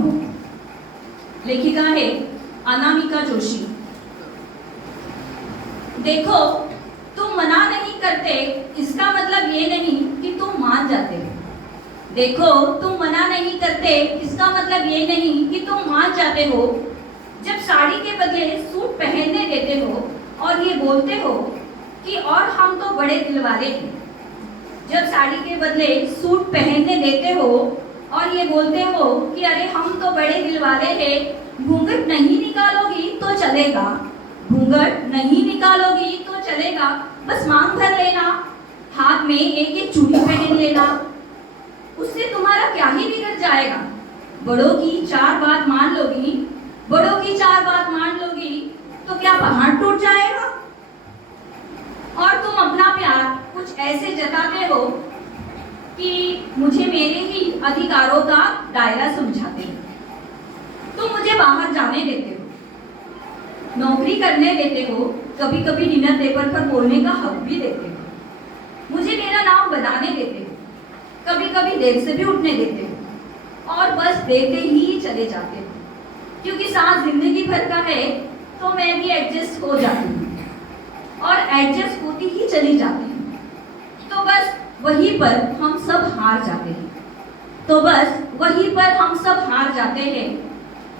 हो। लेखिका है अनामिका जोशी। देखो, तुम मना नहीं करते इसका मतलब ये नहीं कि तुम मान जाते हो। देखो, तुम मना नहीं करते इसका मतलब ये नहीं कि तुम मान जाते हो। जब साड़ी के बदले सूट पहनने देते हो और ये बोलते हो कि और हम तो बड़े दिल वाले हैं। जब साड़ी के बदले सूट पहनने देते हो और ये बोलते हो कि अरे हम तो बड़े दिल वाले हैं, घूंघट नहीं निकालोगी तो चलेगा, घूंघट नहीं निकालोगी तो चलेगा, बस मांग भर लेना, हाथ में एक एक चूड़ी पहन लेना, उससे तुम्हारा क्या ही बिगड़ जाएगा। बड़ों की चार बात मान लोगी, बड़ों की चार बात मान लोगी तो क्या पहाड़ टूट जाएगा। और तुम अपना प्यार कुछ ऐसे जताते हो कि मुझे मेरे ही अधिकारों का दायरा समझाते हो। तुम मुझे बाहर जाने देते हो, नौकरी करने देते हो, कभी कभी डिनर टेबल पर बोलने का हक भी देते हो, मुझे मेरा नाम बनाने देते हो, कभी कभी देर से भी उठने देते हो और बस देते ही चले जाते हो। क्योंकि साथ जिंदगी भर का है तो मैं भी एडजस्ट हो जाती हूँ और एडजस्ट होती ही चली जाती हूँ। तो बस वहीं पर हम सब हार जाते हैं, तो बस वहीं पर हम सब हार जाते हैं।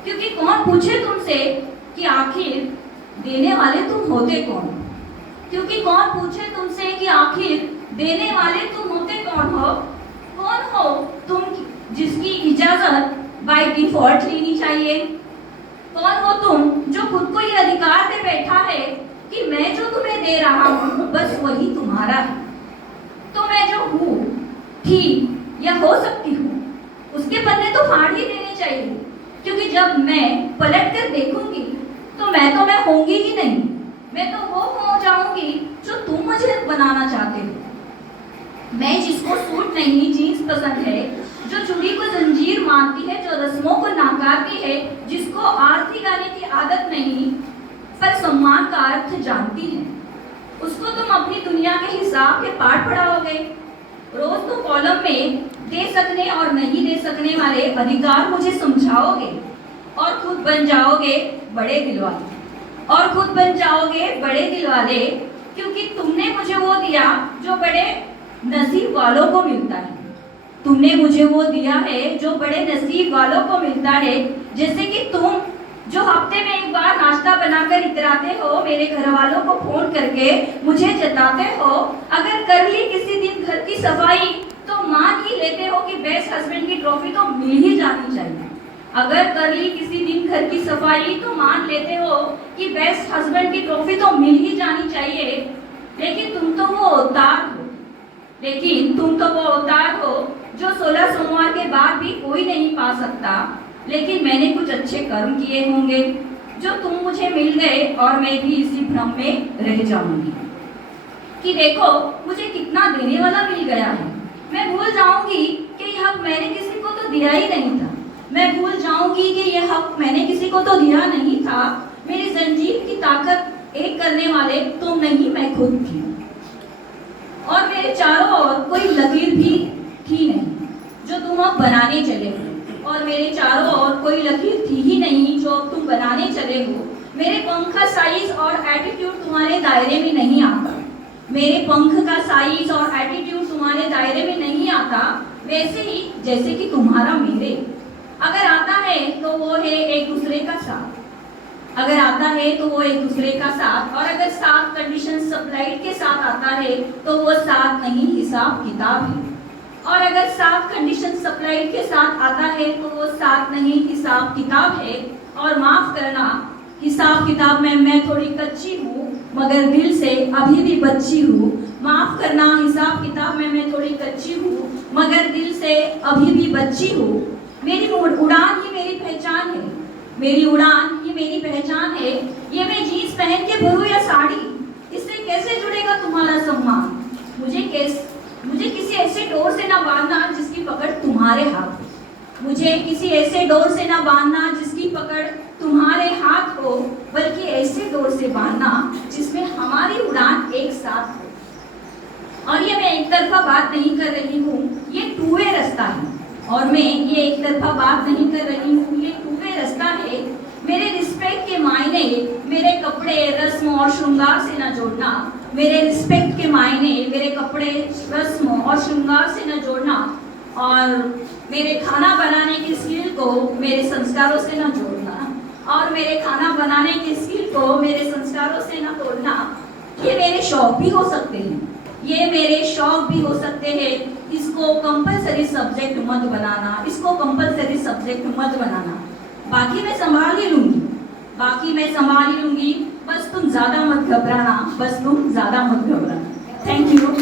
क्योंकि कौन पूछे तुमसे कि आखिर देने वाले तुम होते कौन। क्योंकि कौन पूछे तुमसे कि आखिर देने वाले तुम होते कौन हो। कौन हो तुम जिसकी इजाजत बाय डिफॉल्ट लेनी चाहिए। कौन हो तुम जो खुद को ये अधिकार दे बैठा है कि मैं जो तुम्हें दे रहा हूँ बस वही तुम्हारा है। तो मैं जो हूँ, थी या हो सकती हूँ, उसके पन्ने तो फाड़ ही देने चाहिए। क्योंकि जब मैं पलट कर देखूंगी तो मैं होंगी ही नहीं, मैं तो वो हो जाऊंगी जो तुम मुझे बनाना चाहते हो। मैं जिसको सूट नहीं जीन्स पसंद है, जो चूड़ी को जंजीर मानती है, जो रस्मों को नाकारती है, जिसको आरती गाने की आदत नहीं पर सम्मान का अर्थ जानती है, उसको तुम अपनी दुनिया के हिसाब के पाठ पढ़ाओगे। रोज तो कॉलम में दे सकने और नहीं दे सकने वाले अधिकार मुझे समझाओगे और खुद बन जाओगे बड़े दिल वाले, और खुद बन जाओगे बड़े दिल वाले। क्योंकि तुमने मुझे वो दिया जो बड़े नसीब वालों को मिलता है। तुमने मुझे वो दिया है जो बड़े नसीब वालों को मिलता है। जैसे कि तुम जो हफ्ते में एक बार नाश्ता बनाकर इतराते हो, मेरे घर वालों को फोन करके मुझे जताते हो, अगर कर ली किसी दिन घर की सफाई तो मान ही लेते हो कि बेस्ट हस्बैंड की ट्रॉफी तो मिल ही जानी चाहिए। अगर कर ली किसी दिन घर की सफाई तो मान लेते हो कि बेस्ट हस्बैंड की ट्रॉफी तो मिल ही जानी चाहिए। लेकिन तुम तो वो अवतार हो, लेकिन तुम तो वो अवतार हो जो 16 सोमवार के बाद भी कोई नहीं पा सकता। लेकिन मैंने कुछ अच्छे कर्म किए होंगे जो तुम मुझे मिल गए और मैं भी इसी भ्रम में रह जाऊंगी कि देखो मुझे कितना देने वाला मिल गया है। मैं भूल जाऊंगी कि यह हक मैंने किसी को तो दिया ही नहीं था। मैं भूल जाऊंगी कि यह हक मैंने किसी को तो दिया नहीं था। मेरी जंजीर की ताकत एक करने वाले तुम नहीं, मैं खुद थी। और मेरे चारों ओर कोई लकीर भी थी नहीं जो तुम अब बनाने चले हो, और मेरे चारों ओर कोई लकीर थी ही नहीं जो अब तुम बनाने चले हो। मेरे पंख का साइज और एटीट्यूड तुम्हारे दायरे में नहीं आता। मेरे पंख का साइज और एटीट्यूड तुम्हारे दायरे में नहीं आता, वैसे ही जैसे कि तुम्हारा मेरे। अगर आता है तो वो है एक दूसरे का साथ, अगर आता है तो वो एक दूसरे का साथ, और अगर साथ कंडीशन सप्लाइड के साथ आता है तो वो साथ नहीं हिसाब किताब है। और अगर साथ कंडीशन सप्लाइड के साथ आता है तो वो साथ नहीं हिसाब किताब है। और माफ करना, हिसाब किताब में मैं थोड़ी कच्ची हूँ मगर दिल से अभी भी बच्ची हूँ। माफ करना, हिसाब किताब में मैं थोड़ी कच्ची हूँ मगर दिल से अभी भी बच्ची हूँ। मेरी उड़ान ही मेरी पहचान है, मेरी उड़ान ही मेरी पहचान है। ये मैं जीन्स पहन के भरूं या साड़ी, इससे कैसे जुड़ेगा तुम्हारा सम्मान। मुझे किसी ऐसे डोर से ना बांधना जिसकी पकड़ तुम्हारे हाथ हो। मुझे किसी ऐसे डोर से ना बांधना जिसकी पकड़ तुम्हारे हाथ हो, बल्कि ऐसे डोर से बांधना जिसमें हमारी उड़ान एक साथ हो। और ये मैं एक तरफा बात नहीं कर रही हूँ, ये टू वे रास्ता है। और मैं ये एक तरफा बात नहीं कर रही हूँ, कपड़े रस्म और श्रृंगार से न जोड़ना, मेरे रिस्पेक्ट के मायने मेरे कपड़े रस्म और श्रृंगार से न जोड़ना, और मेरे खाना बनाने की स्किल को मेरे संस्कारों से न जोड़ना, और मेरे खाना बनाने की स्किल को मेरे संस्कारों से न तोड़ना। ये मेरे शौक भी हो सकते हैं, ये मेरे शौक भी हो सकते हैं। इसको कंपलसरी सब्जेक्ट मत बनाना, इसको कंपलसरी सब्जेक्ट मत बनाना। बाकी मैं संभाल ही लूंगी, बाकी मैं संभाल ही लूंगी। बस तुम ज्यादा मत घबराना, बस तुम ज्यादा मत घबराना। Thank you.